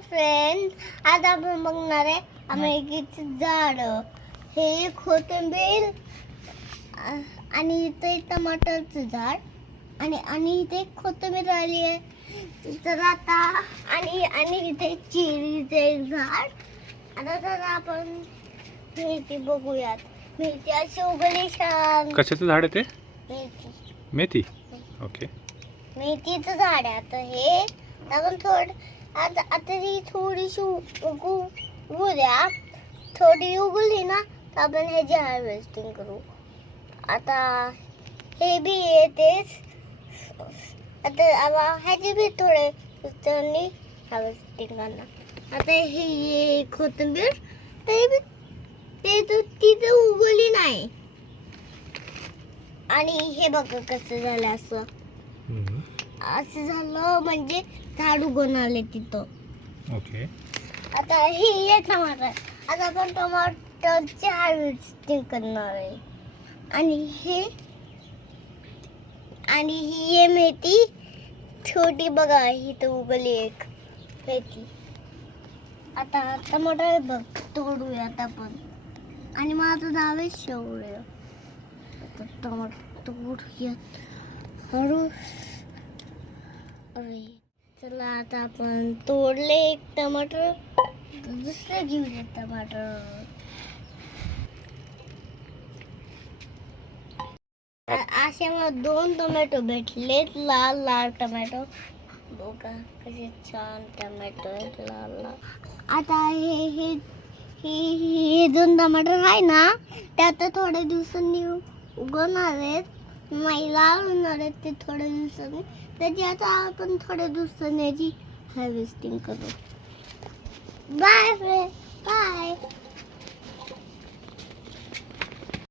Friend, आज आपण बघणार आहे अमेरिकेचे झाड. हे कोथिंबीर आणि इथे टमाटरचं झाड आणि इथे कोथिंबीर आली आहे. तर आता आणि इथे चेरीचं एक झाड. आता तर आपण मेथी बघूयात. मेथी अशी उगली छान. कशाचं झाड आहे ते? मेथी. मेथी. ओके. मेथीचं झाड आहे. आता हे आपण आता ही थोडीशी उगू द्या. थोडी उगवली ना तर आपण ह्याची हार्वेस्टिंग करू. आता हे बी येतेच. आता ह्याची बी थोडे हार्वेस्टिंग करणार. आता हे कोथिंबीर ते तिथे उगवली नाही. आणि हे बघा कसं झालं. असं झालं म्हणजे झाड उगवून आले तिथं. ओके. आता हे टमाटर. आता आपण टमाटरची हार्वेस्टिंग करणार आहे. आणि ही मेथी छोटी बघा इथं उगवली एक मेथी. आता टमाटर बघ तोडूयात आपण. आणि माझं नाव आहे शौर्य. आता टमाटर तोडूयात हळू. अरे चला आता आपण तोडले एक टमाटर. दुसरं घेऊया टमाटर. असे मला 2 टोमॅटो भेटलेत. लाल लाल टोमॅटो बघा कसे छान टोमॅटो लाल लाल. आता हे 2 टमाटर आहे ना ते आता थोड्या दिवसांनी उगवणार आहेत. लाल होणार आहेत ते थोड्या दिवसांनी. त्याची आता आपण थोड्या दिवसांनी याची हार्वेस्टिंग करू. Bye friend. बाय.